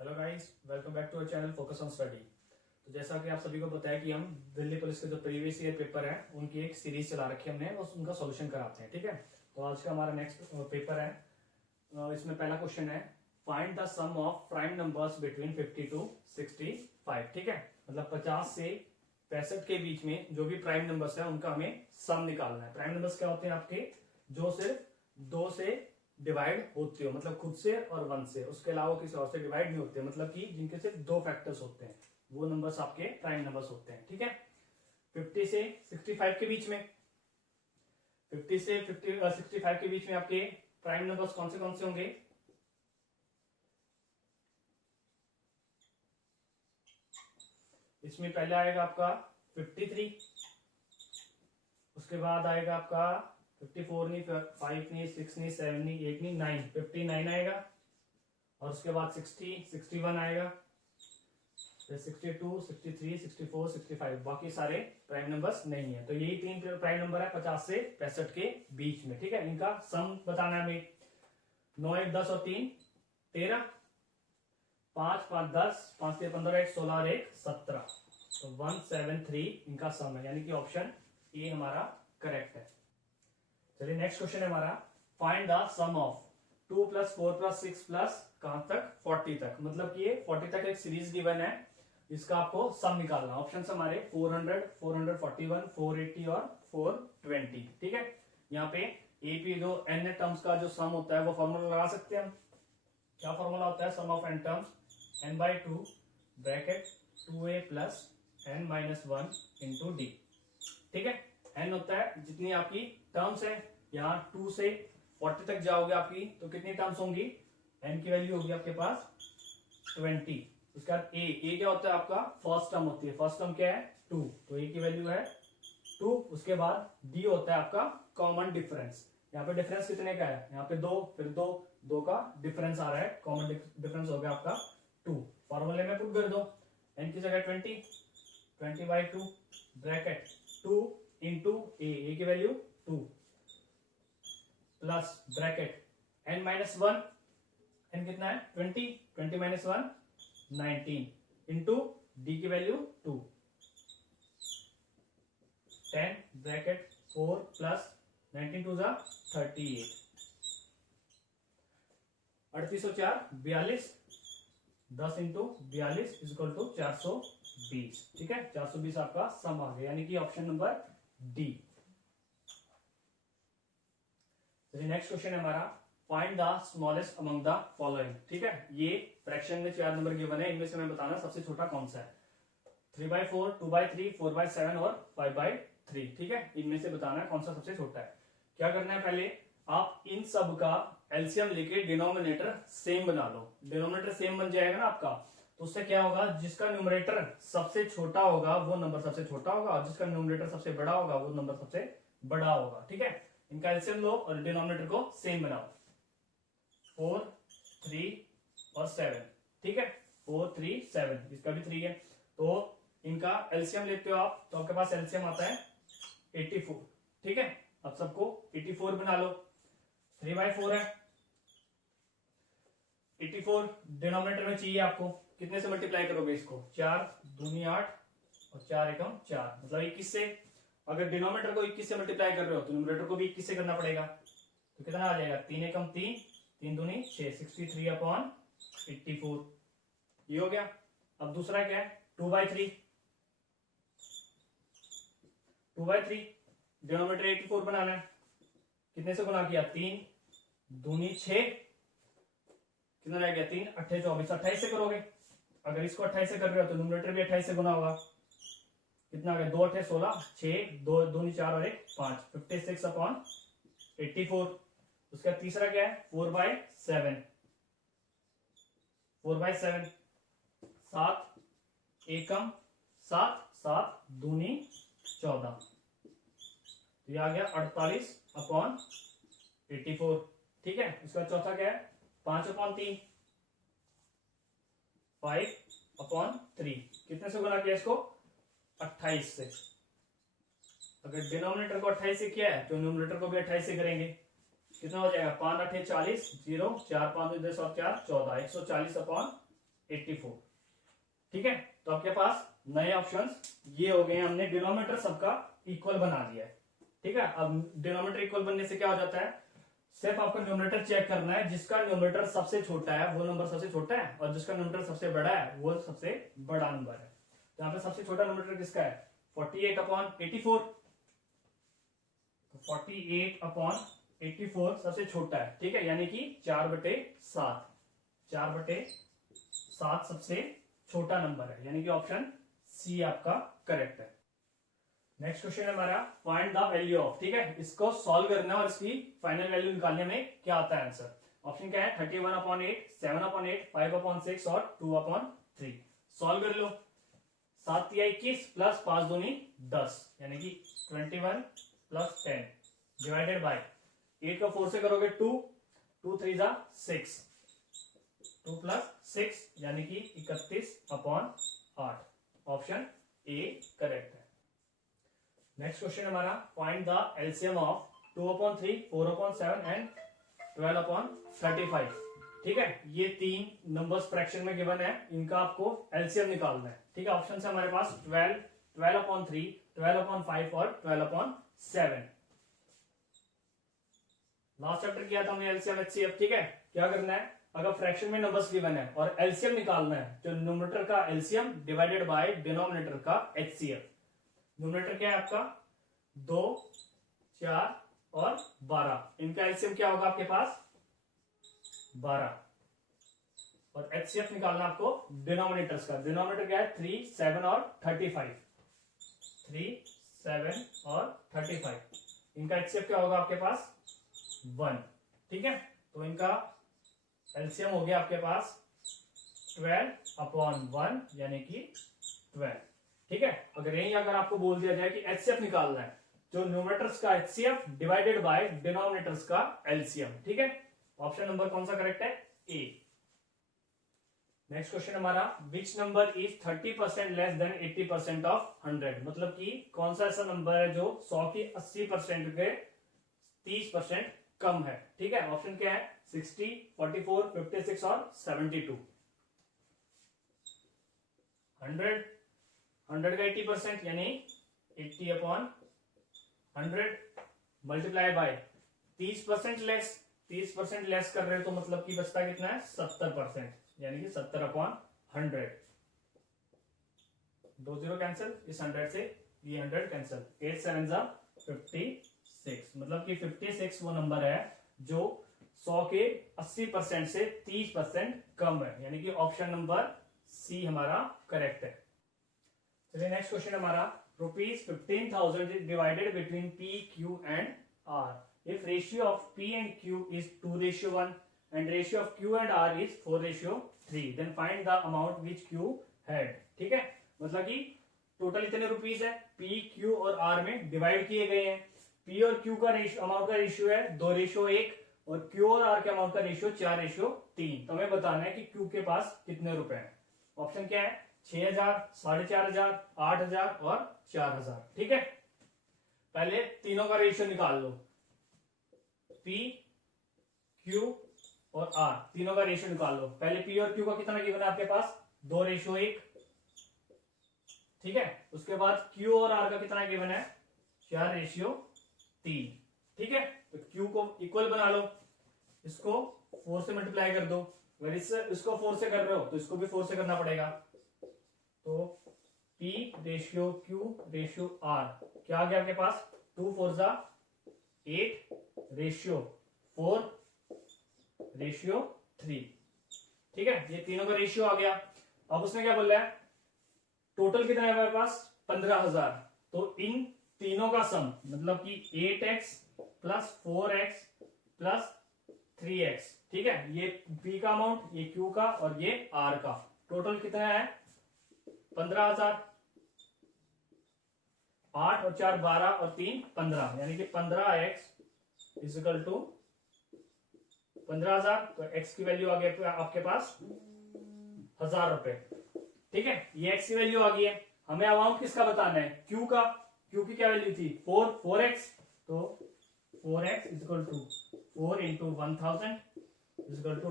Hello guys, welcome back to our channel focus on study. तो जैसा कि आप सभी को पता है कि हम दिल्ली पुलिस के जो प्रीवियस ईयर पेपर है उनकी एक सीरीज चला रखी है हमने, उनका सॉल्यूशन कराते हैं। ठीक है, तो आज का हमारा नेक्स्ट पेपर है। इसमें पहला क्वेश्चन है, find the sum of prime numbers between 50 to 65। ठीक है, मतलब 50 से 65 के बीच में जो भी प्राइम नंबर्स है उनका हमें सम निकालना है। प्राइम नंबर्स क्या होते हैं आपके, जो सिर्फ 2 से डिवाइड होते हो, मतलब खुद से और 1 से, उसके अलावा किसी और से डिवाइड नहीं होते, मतलब कि जिनके सिर्फ 2 फैक्टर्स होते हैं वो नंबर्स आपके प्राइम नंबर्स होते हैं। ठीक है, 50 से 65 के बीच में, 50 से 65 के बीच में आपके प्राइम नंबर्स कौन से होंगे? इसमें पहले आएगा आपका 53, उसके बाद आएगा आपका 54 नहीं, 5 नहीं, 6 नहीं, 7 नहीं, 8 नहीं, 9, 59 आएगा। और उसके बाद 60, 61 आएगा, फिर 62, 63, 64, 65। बाकी सारे प्राइम नंबर्स नहीं है। तो यही 3 प्राइम नंबर है 50 से 65 के बीच में। ठीक है, इनका सम बताना है हमें। 9 1 10 और 3 13, 5 5 10, 5 3 15, 1 16 और 1 17। तो 173 इनका सम है, यानी कि ऑप्शन ए हमारा करेक्ट है। चलिए नेक्स्ट क्वेश्चन है हमारा, find the sum of 2 + 4 + 6 plus कहां तक 40 तक। मतलब कि ये 40 तक एक सीरीज गिवन है, इसका आपको सम निकालना। ऑप्शन हमारे 400, 441, 480 और 420। ठीक है, यहाँ पे एपी जो एन टर्म्स का जो सम होता है वो फॉर्मूला लगा सकते हैं हम। क्या फॉर्मूला होता है? Sum of n terms n/2 bracket 2a + n-1 × d। ठीक है, n होता है जितनी आपकी टर्म्स है, यहाँ 2 से 40 तक जाओगे आपकी तो कितनी टर्म्स होंगी? n की वैल्यू होगी आपके पास 20। उसके बाद a क्या होता है आपका? फर्स्ट टर्म होती है। फर्स्ट टर्म क्या है? 2, तो a की वैल्यू है 2। उसके बाद d होता है आपका कॉमन डिफरेंस। यहाँ पे डिफरेंस कितने का है? यहाँ पे 2, फिर 2 का डिफरेंस आ रहा है, कॉमन डिफरेंस हो गया आपका 2। फॉर्मूले में पुट कर दो, n की जगह 20/2 ब्रैकेट 2 इंटू a की value 2 plus bracket n-1, n कितना है? 20, 20 - 1 19 इंटू d की वैल्यू 2, 10 ब्रैकेट 4 प्लस 19 2 38, 38 और 4 42, 10 इंटू 42 = 420। ठीक है, 420 आपका सम आ गया, यानी कि option number D. Next question है हमारा, find the smallest among the following. ठीक है, ये फ्रैक्शन में 4 नंबर गिवन है, इनमें से मैं बताना सबसे छोटा कौन सा है। 3/4, 2/3, 4/7 और 5/3। ठीक है, इनमें से बताना है कौन सा सबसे छोटा है। क्या करना है? पहले आप इन सब का एलसीएम लेके डिनोमिनेटर सेम बना लो। डिनोमिनेटर सेम बन जाएगा ना आपका, तो उससे क्या होगा? जिसका न्यूमरेटर सबसे छोटा होगा वो नंबर सबसे छोटा होगा, और जिसका न्यूमरेटर सबसे बड़ा होगा वो नंबर सबसे बड़ा होगा। ठीक है, इनका एलसीएम लो और डिनोमिनेटर को सेम बनाओ। 4, 3 और 7। ठीक है, 4 3 7, इसका भी 3 है, तो इनका एलसीएम लेते हो आप, तो आपके पास एलसीएम आता है 84। ठीक है, अब सबको 84 बना लो। 3/4 है, 84 डिनोमिनेटर में चाहिए आपको, कितने से मल्टीप्लाई करोगे इसको? 4 दूनी 8 और 4 एकम 4, मतलब 21 से। अगर डिनोमिनेटर को 21 से मल्टीप्लाई कर रहे हो तो न्यूमरेटर को भी 21 से करना पड़ेगा। तो कितना आ जाएगा? 3 एकम 3, 3 दूनी 6, 63/84। ये हो गया। अब दूसरा क्या है? 2/3, 2/3 डिनोमिनेटर 84 बनाना है, कितने से गुना किया? 3 दूनी 6, कितना रह गया? 3 8 24, 28 से करोगे। अगर इसको 28 से कर रहे हो तो न्यूमरेटर भी 28 से गुना होगा। कितना आ गया? 2 8 16, 6 2 दूनी 4 और 1 5, 56/84। उसका तीसरा क्या है? 4/7, 4/7, 7 एकम 7, 7 दूनी 14, तो ये आ गया 48/84। ठीक है, उसका चौथा क्या है? 5/3, 5/3, कितने से गुना किया इसको? 28 से। अगर डिनोमिनेटर को 28 से किया है तो न्यूमरेटर को भी 28 से करेंगे। कितना हो जाएगा? 5 8 40, 0 4 5 10 और 4 14, 140/84। 84। ठीक है, तो आपके पास नए ऑप्शंस ये हो गए हैं। हमने डिनोमिनेटर सबका इक्वल बना दिया है। ठीक है, अब डिनोमिनेटर इक्वल बनने से क्या हो जाता है, सिर्फ आपको न्यूमरेटर चेक करना है, जिसका न्यूमरेटर सबसे छोटा है वो नंबर सबसे छोटा है, और जिसका न्यूमरेटर सबसे बड़ा है वो सबसे बड़ा नंबर है। तो यहाँ पे सबसे छोटा न्यूमरेटर किसका है, 48/84। 48/84 सबसे छोटा है। ठीक है, यानी कि 4/7। 4/7 सबसे छोटा नंबर है, यानी कि ऑप्शन सी आपका करेक्ट है। नेक्स्ट क्वेश्चन है हमारा, फाइंड द वैल्यू ऑफ। ठीक है, इसको सॉल्व करना है और इसकी फाइनल वैल्यू निकालने में क्या आता है आंसर। ऑप्शन क्या है, 31/8, 7/8, 5/6 और 2/3। सॉल्व कर लो। 7 या 21 प्लस 5 दूनी 10, यानी कि 21 प्लस 10 डिवाइडेड बाय 8 को 4 से करोगे 2, 2 3 जा 6, 2 प्लस 6 यानी कि 31/8। ऑप्शन ए करेक्ट है। नेक्स्ट क्वेश्चन हमारा, find the LCM of 2/3, 4/7 and 12/35। ठीक है, ये तीन नंबर्स फ्रैक्शन में गिवन है, इनका आपको एलसीएम निकालना है। ठीक है, ऑप्शन है हमारे पास 12, 12/3, 12/5 और 12/7। लास्ट चैप्टर किया था हमने एलसीएम एचसीएफ। ठीक है, क्या करना है, अगर फ्रैक्शन में नंबर्स गिवन है और एलसीएम निकालना है, तो न्यूमरेटर का एलसीएम डिवाइडेड बाय डिनोमिनेटर का एचसीएफ। न्यूमरेटर क्या है आपका 2, 4 और 12, इनका एलसीएम क्या होगा आपके पास 12, और एचसीएफ निकालना आपको डिनोमिनेटर्स का। डिनोमिनेटर क्या है 3, 7 और 35। 3, 7 और 35, इनका एचसीएफ क्या होगा आपके पास 1। ठीक है, तो इनका एलसीएम हो गया आपके पास 12/1 यानी कि 12। ठीक है, अगर आपको बोल दिया जाए कि एचसीएफ निकालना है, जो न्यूमरेटर्स का एचसीएफ डिवाइडेड बाय डिनोमिनेटर्स का एलसीएम। ठीक है, ऑप्शन नंबर कौन सा करेक्ट है, ए। नेक्स्ट क्वेश्चन हमारा, which number is 30% less than 80% of 100। मतलब कि कौन सा ऐसा नंबर है जो 100 की 80% के 30% कम है। ठीक है, ऑप्शन क्या है 60, 44, 56 और 72। 100 का 80% यानी 80/100 मल्टीप्लाई बाय 30% लेस। 30% लेस कर रहे हो तो मतलब कि बचता कितना है 70%, यानी कि 70/100। 2 0 कैंसिल, इस 100 से ये 100 कैंसिल, 8 7 जा 56। मतलब कि 56 वो नंबर है जो 100 के 80% से 30% कम है, यानी कि ऑप्शन नंबर सी हमारा करेक्ट है। चलिए नेक्स्ट क्वेश्चन हमारा, ₹15,000 is divided between P, Q and R. If ratio of P and Q is 2:1 and ratio of Q and R is 4:3, then find the amount which Q had. ठीक है, मतलब कि total इतने rupees है, P, Q और R में divide किए गए हैं। P और Q का अमाउंट का रेशियो है 2:1 और Q और R के अमाउंट का रेशियो 4:3। तो हमें बताना है कि Q के पास कितने रुपए हैं। ऑप्शन क्या है 6,000, 4,500, 8,000 और 4,000। ठीक है, पहले तीनों का रेशियो निकाल लो, P, Q और R, तीनों का रेशियो निकाल लो। पहले P और Q का कितना गिवन है आपके पास 2:1। ठीक है, उसके बाद Q और R का कितना गिवन है 4:3। ठीक है, तो Q को इक्वल बना लो, इसको 4 से मल्टीप्लाई कर दो। अगर इसको 4 से कर रहे हो तो इसको भी 4 से करना पड़ेगा। तो P ratio Q ratio R क्या आ गया आपके पास 2 4 जा 8 रेशियो 4 रेशियो 3। ठीक है, ये तीनों का रेशियो आ गया। अब उसने क्या बोल रहा है टोटल कितना है हमारे पास 15,000। तो इन तीनों का सम मतलब कि 8x plus 4x plus 3x। ठीक है, ये P का अमाउंट, ये Q का और ये R का, टोटल कितना है 15,000। 8 और 4 12 और 3 15, यानी कि 15x इजिकल टू 15,000। तो x की वैल्यू आ गई आपके पास 1,000 रुपए। ठीक है, ये x की वैल्यू आ गई है। हमें अमाउंट किसका बताना है Q का। Q की क्या वैल्यू थी 4x। तो 4x is equal to 4 into 1,000 is equal to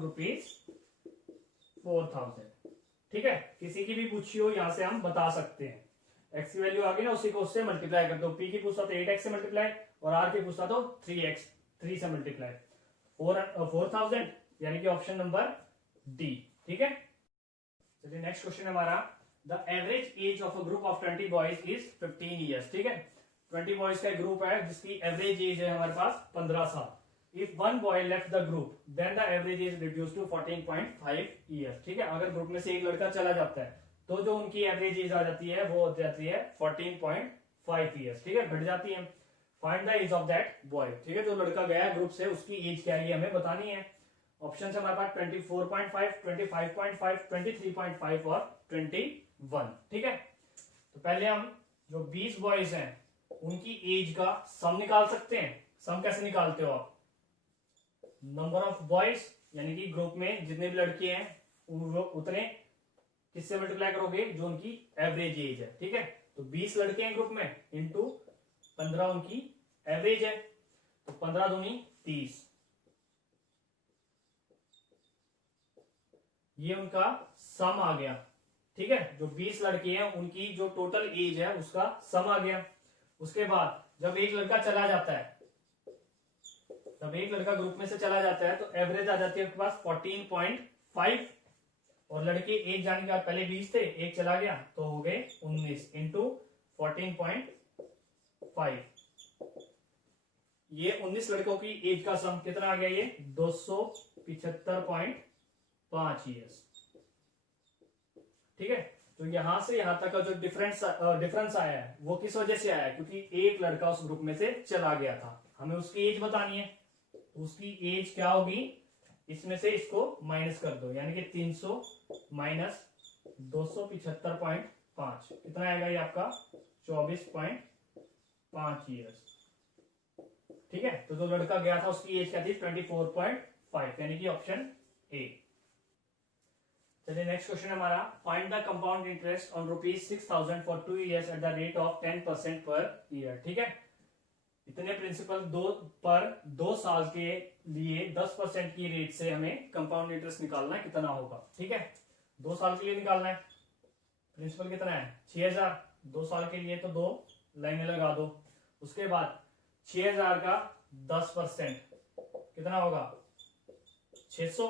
₹4,000। ठीक है, किसी की भी पूछी हो यहां से हम बता सकते हैं। एक्स की वैल्यू आ गई ना, उसी को उससे मल्टीप्लाई कर दो। पी की पूछता तो 8x से मल्टीप्लाई, और आर की पूछता तो 3x, 3 से मल्टीप्लाई, 4000, यानी कि ऑप्शन नंबर डी। ठीक है, चलिए नेक्स्ट क्वेश्चन हमारा, the average age of a group of 20 boys is 15 years. ठीक है, 20 बॉयज का ग्रुप है जिसकी एवरेज एज है हमारे पास 15 साल। If one boy left the group then the average is reduce to 14.5 years. ठीक है, अगर ग्रुप में से एक लड़का चला जाता है तो जो उनकी एवरेज एज आ जाती है वो हो जाती है 14.5 ईयर्स। ठीक है, घट जाती है। Find the age of that boy. ठीक है, जो लड़का गया है ग्रुप से उसकी एज क्या है हमें बतानी है। ऑप्शन हमारे पास 24.5, 25.5, 23.5 और 21। ठीक है, तो पहले हम जो 20 बॉयज हैं उनकी एज का सम निकाल सकते हैं। सम कैसे निकालते हो आप? नंबर ऑफ बॉयज यानी कि ग्रुप में जितने भी लड़के हैं उतने किससे मल्टीप्लाई करोगे? जो उनकी एवरेज एज है। ठीक है, तो 20 लड़के हैं ग्रुप में इंटू 15 उनकी एवरेज है, तो 15 दूनी 30, ये उनका सम आ गया। ठीक है, जो 20 लड़के हैं उनकी जो टोटल एज है उसका सम आ गया। उसके बाद जब एक लड़का चला जाता है, जब एक लड़का ग्रुप में से चला जाता है तो एवरेज आ जाती है आपके पास 14.5, और लड़के एक जाने के बाद पहले 20 थे, एक चला गया तो हो गए 19 इंटू 14.5। ये 19 लड़कों की एज का सम कितना आ गया? ये 275.5 ईयर्स। ठीक है, तो यहां से यहां तक का जो डिफरेंस आया है वो किस वजह से आया है? क्योंकि एक लड़का उस ग्रुप में से चला गया था। हमें उसकी एज बतानी है, तो उसकी एज क्या होगी? इसमें से इसको माइनस कर दो, यानी कि 300 माइनस 275.5 कितना आएगा? ये आपका 24.5 ईयर्स। ठीक है, तो जो लड़का गया था उसकी एज क्या थी? 24.5, यानी कि ऑप्शन ए। चलिए नेक्स्ट क्वेश्चन हमारा, find the compound interest on ₹6,000 for 2 years at the rate of 10% per year. ठीक है, इतने प्रिंसिपल पर 2 साल के लिए 10% की रेट से हमें कंपाउंड इंटरेस्ट निकालना है, कितना होगा? ठीक है, 2 साल के लिए निकालना है। प्रिंसिपल कितना है? 6,000। 2 साल के लिए तो 2 लाइनें लगा दो। उसके बाद 6,000 का 10% कितना होगा? 600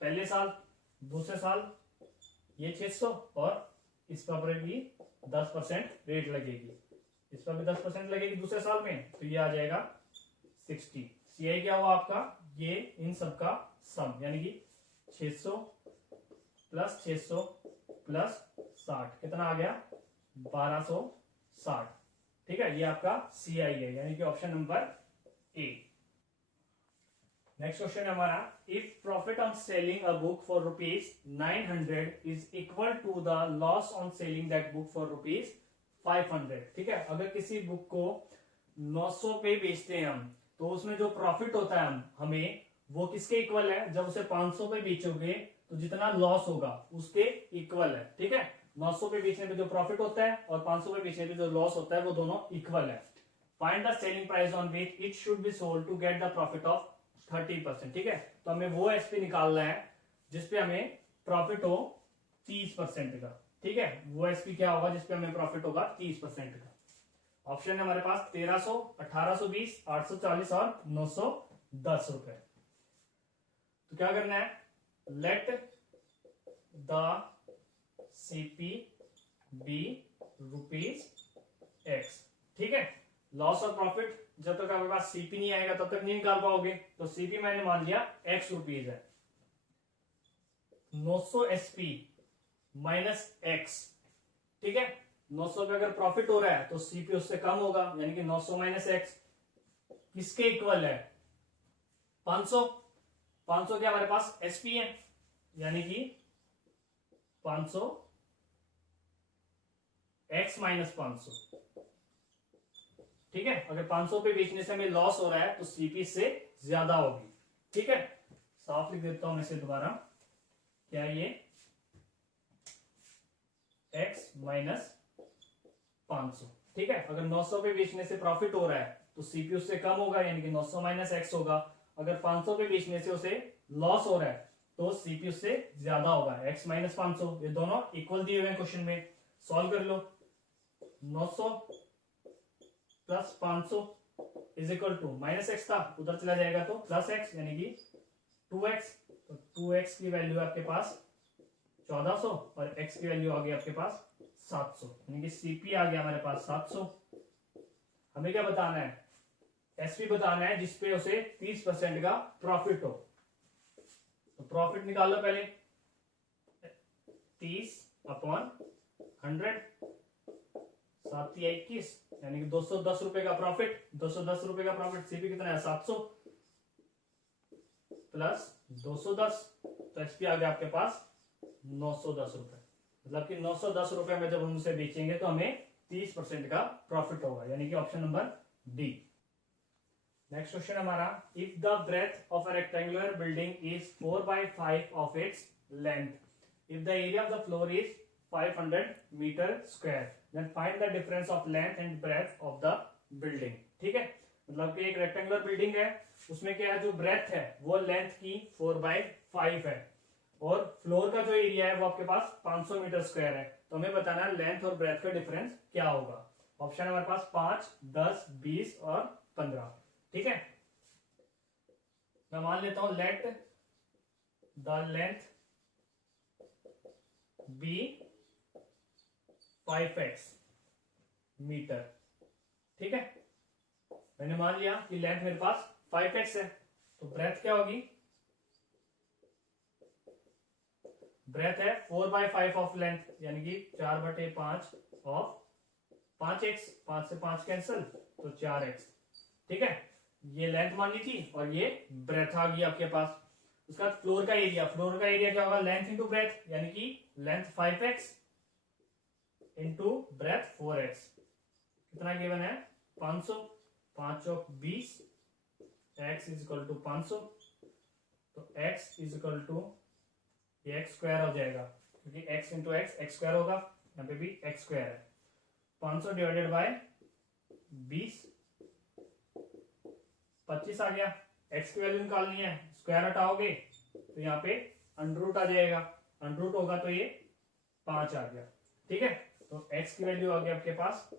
पहले साल, दूसरे साल ये 600, और इस पर भी 10% रेट लगेगी, इस पर भी 10% लगेगी दूसरे साल में, तो ये आ जाएगा 60। सीआई क्या हुआ आपका? ये इन सब का सम, यानी कि 600 प्लस 600 प्लस 60 कितना आ गया? 1260। ठीक है, ये आपका सीआई है, यानी कि option number A. Next question है हमारा, if profit on selling a book for ₹900 is equal to the loss on selling that book for ₹500। ठीक है, अगर किसी बुक को 900 पे बेचते हैं हम, तो उसमें जो प्रॉफिट होता है हमें वो किसके इक्वल है? जब उसे 500 पे बेचोगे तो जितना लॉस होगा उसके इक्वल है। ठीक है, 900 पे बेचने पे जो प्रॉफिट होता है और 500 पे बेचने पे जो लॉस होता है वो दोनों इक्वल है। Find the selling price on which it should be sold to get the profit of 30%। ठीक है, तो हमें वो एसपी निकालना है जिसपे हमें प्रॉफिट हो 30% का। ठीक है, वो एसपी क्या होगा जिसपे हमें प्रॉफिट होगा 30% का? ऑप्शन है हमारे पास 1300, 1820, 840 और 910 रुपए। तो क्या करना है? Let the CP be ₹X। ठीक है, लॉस और प्रॉफिट जब तक आपके पास सीपी नहीं आएगा तब तक नहीं निकाल पाओगे। तो सीपी मैंने मान लिया X रुपीज है, 900 एसपी माइनस X। ठीक है, 900 पे अगर प्रॉफिट हो रहा है तो सीपी उससे कम होगा, यानी कि 900 माइनस X किसके इक्वल है? 500। 500 क्या हमारे पास एसपी है, यानी कि 500 X माइनस 500। ठीक है, अगर 500 पे बेचने से हमें लॉस हो रहा है तो सीपी से ज्यादा होगी। ठीक है, साफ लिख देता हूं मैं इसे दोबारा, क्या ये X माइनस 500। ठीक है, अगर 900 पे बेचने से प्रॉफिट हो रहा है तो सीपी उससे कम होगा, यानी कि 900 माइनस X होगा। अगर 500 पे बेचने से उसे लॉस हो रहा है तो सीपी उससे ज्यादा होगा। x माइनस 500, ये दोनों इक्वल दिए हुए हैं क्वेश्चन में, सॉल्व कर लो। 900 plus 500 is equal to minus X था, उधर चला जाएगा तो प्लस एक्स, यानी कि 2x। तो 2x की वैल्यू आपके पास 1400 और x की वैल्यू आ गई आपके पास 700, यानी कि सीपी आ गया हमारे पास 700। हमें क्या बताना है, एसपी बताना है जिसपे उसे 30% का प्रॉफिट हो। तो प्रॉफिट निकाल लो पहले, 30/100, 7×21, यानी कि 210 रुपए का प्रॉफिट। 210 रुपए का प्रॉफिट, सीपी कितना है 700 प्लस 210, तो एसपी आ गया आपके पास 910 रुपए। मतलब कि 910 रुपए में जब हम उसे बेचेंगे तो हमें 30% का प्रॉफिट होगा, यानी कि option number D. Next question हमारा, if the breadth of a rectangular building is 4/5 of its length, if the area of the floor is 500 metre square, then find the difference of length and breadth of the building. ठीक है, मतलब कि एक rectangular building है, उसमें क्या है, जो ब्रेथ है वो लेंथ की 4/5 है, और फ्लोर का जो एरिया है वो आपके पास 500 मीटर स्क्वायर है। तो हमें बताना है लेंथ और ब्रेथ का डिफरेंस क्या होगा। ऑप्शन है हमारे पास 5, 10, 20 और 15। ठीक है, मैं मान लेता हूं let the length be 5x metre. ठीक है, मैंने मान लिया कि लेंथ मेरे पास 5x है, तो ब्रेथ क्या होगी, ब्रेथ है 4/5 ऑफ लेंथ, यानी कि 4/5 ऑफ 5x, 5 से 5 कैंसिल तो 4x। ठीक है, ये लेंथ मानी थी और ये ब्रेथ आ गई आपके पास। उसके बाद फ्लोर का एरिया, फ्लोर का एरिया क्या होगा, लेंथ इंटू ब्रेथ, यानी कि length 5x into breadth 4x। कितना गिवन है 500, 5 चौक 20, x इज इक्वल टू 500, तो x इज इक्वल टू ये x स्क्वायर हो जाएगा, क्योंकि x इंटू x स्क्वायर होगा, यहाँ पे भी x स्क्वायर है। 500 डिवाइडेड बाय 20, 25 आ गया। x की वैल्यू निकालनी है, स्क्वायर हटाओगे तो यहाँ पे अंडर रूट आ जाएगा, अंडर रूट होगा तो ये 5 आ गया। ठीक है, तो x की वैल्यू आ गई आपके पास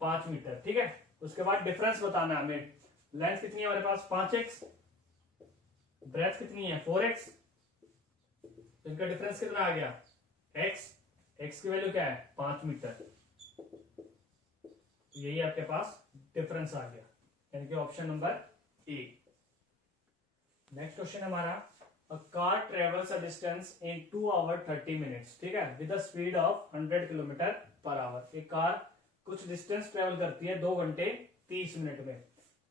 5 मीटर। ठीक है, उसके बाद डिफरेंस बताना है हमें, लेंथ कितनी है हमारे पास 5x, ब्रेथ कितनी है 4x, तो इनका डिफरेंस कितना आ गया x की वैल्यू क्या है 5 मीटर, यही आपके पास डिफरेंस आ गया, यानी कि option number A. Next question हमारा, a car travels a distance in 2 hours 30 minutes। ठीक है, with the speed of 100 kilometre per hour. एक कार कुछ डिस्टेंस ट्रेवल करती है 2 घंटे 30 मिनट में,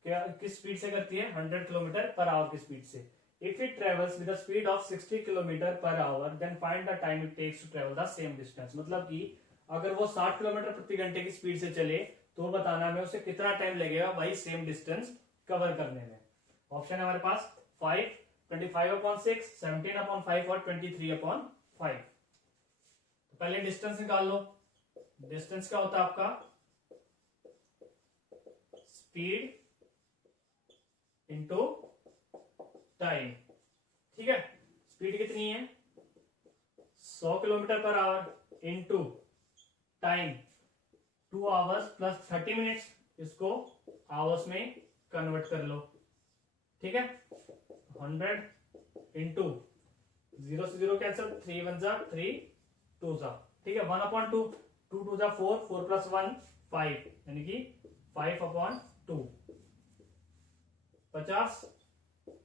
क्या किस स्पीड से करती है 100 किलोमीटर पर आवर की स्पीड से। If it travels with the speed of 60 kilometre per hour, then find the time it takes to travel the same distance. मतलब कि अगर वो 60 किलोमीटर प्रति घंटे की स्पीड से चले तो बताना हमें उसे कितना टाइम लगेगा भाई सेम डिस्टेंस कवर करने में। ऑप्शन है हमारे पास 5, 25/6, 17/5 और 23/5। तो पहले डिस्टेंस निकाल लो। डिस्टेंस क्या होता है आपका, स्पीड इंटू टाइम। ठीक है, स्पीड कितनी है 100 kilometre per our into time 2 hours plus 30 minutes, इसको आवर्स में कन्वर्ट कर लो। ठीक है, 100 इंटू 0 से 0 कैंसिल, 3 1 जा 3 2 जा। ठीक है, 1/2, 2 2 जा 4, 4 प्लस 1 5, यानी कि 5/2। 50,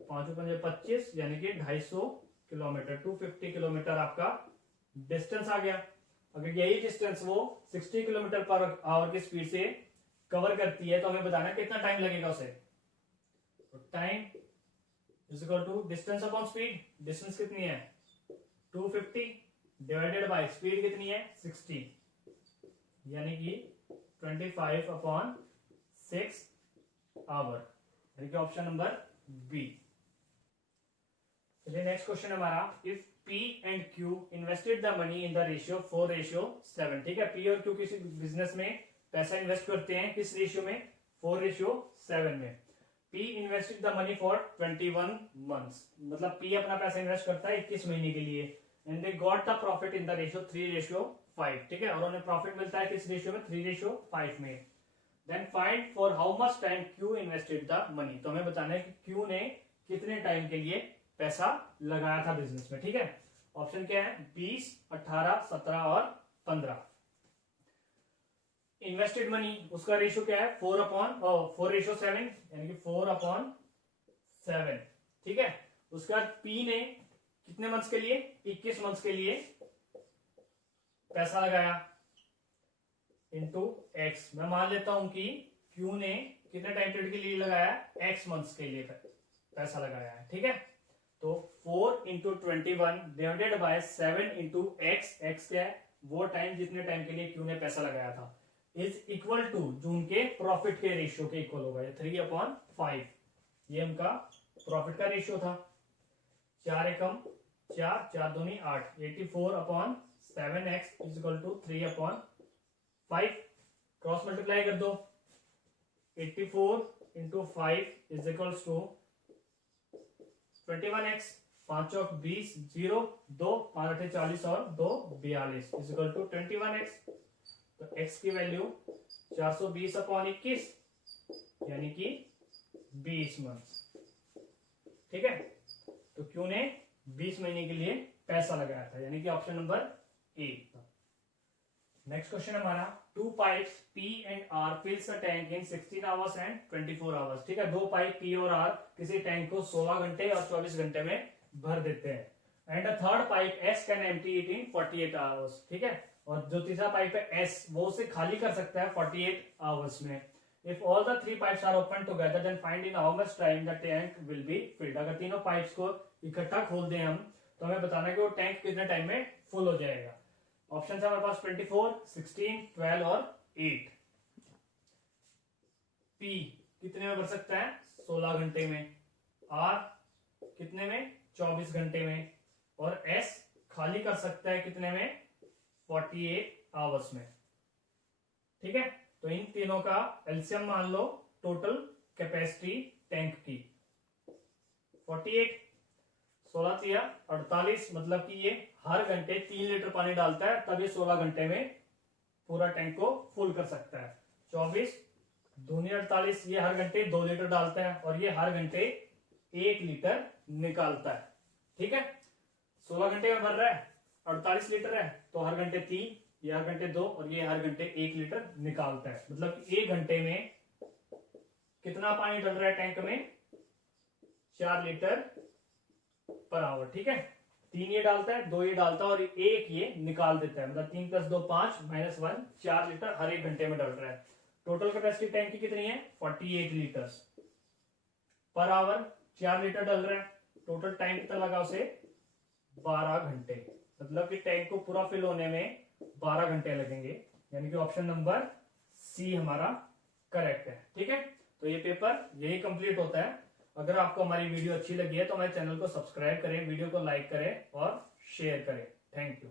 5 5 25, यानी कि 250 किलोमीटर, 250 किलोमीटर आपका डिस्टेंस आ गया। अगर यही डिस्टेंस वो 60 किलोमीटर पर आवर की स्पीड से कवर करती है तो हमें बताना कितना टाइम लगेगा उसे। तो time is equal to distance upon speed. Distance कितनी है 250 डिवाइडेड बाय स्पीड कितनी है 60, यानी कि 25/6 आवर, यानी कि ऑप्शन नंबर बी। चलिए नेक्स्ट क्वेश्चन हमारा, if P and Q invested the money in the ratio 4:7। ठीक है, P और Q किसी बिजनेस में पैसा इन्वेस्ट करते हैं किस रेशियो में 4:7 में। P invested the money for 21 months, मतलब P अपना पैसा इन्वेस्ट करता है 21 महीने के लिए, and they got the profit in the ratio 3:5, ठीक है, और उन्हें प्रॉफिट मिलता है किस रेशियो में, 3:5 में। Then find for how much time Q invested the money, तो हमें बताना है कि Q ने कितने टाइम के लिए पैसा लगाया था बिजनेस में, ठीक है। ऑप्शन क्या है, 20, 18, 17 और 15। इन्वेस्टेड मनी उसका रेशियो क्या है, 4:7, यानी कि 4/7, ठीक है। उसके बाद P ने कितने मंथ्स के लिए, 21 मंथ्स के लिए पैसा लगाया, इंटू एक्स। मैं मान लेता हूं कि Q ने कितने टाइम पीरियड के लिए लगाया, x मंथ्स के लिए पैसा लगाया है, ठीक है। तो 4 × 21 डिवाइडेड बाय 7 × x क्या है, वो टाइम जितने टाइम के लिए Q ने पैसा लगाया था, इज इक्वल टू जो उनके प्रॉफिट के रेशियो के इक्वल होगा, 3/5, ये उनका प्रॉफिट का रेशियो था। 4 एकम 4, 4 दूनी 8, 84/7x is equal to 3/5, cross multiply कर दो, 84 × 5 इज इक्वल टू 21x, 5 चौक 20, 0, 2, 5 8 40 और 2 42 इज इक्वल टू 21x। तो x की वैल्यू 420/21, यानी कि 20 मंथ्स, ठीक है। तो Q ने 20 महीने के लिए पैसा लगाया था, यानी कि option number A. Next question हमारा, 2 pipes P and R fills a tank in 16 hours and 24 hours, ठीक है। 2 पाइप P और R किसी टैंक को 16 घंटे और 24 घंटे में भर देते हैं, and a third pipe S can empty it in 48 hours, ठीक है। और जो तीसरा पाइप है S, वो उसे खाली कर सकता है 48 आवर्स में। If all the 3 pipes are open together then find in how much time the tank will be filled. अगर तीनों पाइप्स को इकट्ठा खोल दें हम, तो हमें बताना है कि वो टैंक कितने टाइम में फुल हो जाएगा। ऑप्शन है हमारे पास 24, 16, 12 और 8। P कितने में भर सकता है, 16 घंटे में, R कितने में, 24 घंटे में, और S खाली कर सकता है कितने में, 48 आवर्स में, ठीक है। तो इन तीनों का एलसीएम मान लो, टोटल कैपेसिटी टैंक की 48, 16 तिया 48, मतलब कि ये हर घंटे 3 लीटर पानी डालता है, तब ये 16 घंटे में पूरा टैंक को फुल कर सकता है। 24 दूनी 48, ये हर घंटे 2 लीटर डालता है, और ये हर घंटे 1 लीटर निकालता है, ठीक है। 16 घंटे में भर रहा है, 48 लीटर है, तो हर घंटे 3, ये हर घंटे 2, और ये हर घंटे 1 लीटर निकालता है। मतलब 1 घंटे में कितना पानी डल रहा है टैंक में, 4 लीटर पर आवर, ठीक है। 3 ये डालता है, 2 ये डालता है, और 1 ये निकाल देता है। मतलब 3 + 2 5 -1 4 लीटर हर 1 घंटे में डल रहा है। टोटल कैपेसिटी टैंक की कितनी है, 48 लीटर पर आवर, 4 लीटर डल रहा है। टोटल टाइम कितना लगा उसे, 12 घंटे। मतलब कि टैंक को पूरा फिल होने में 12 घंटे लगेंगे, यानी कि ऑप्शन नंबर सी हमारा करेक्ट है, ठीक है। तो ये पेपर यही कंप्लीट होता है। अगर आपको हमारी वीडियो अच्छी लगी है तो हमारे चैनल को सब्सक्राइब करें, वीडियो को लाइक करें और शेयर करें। Thank you.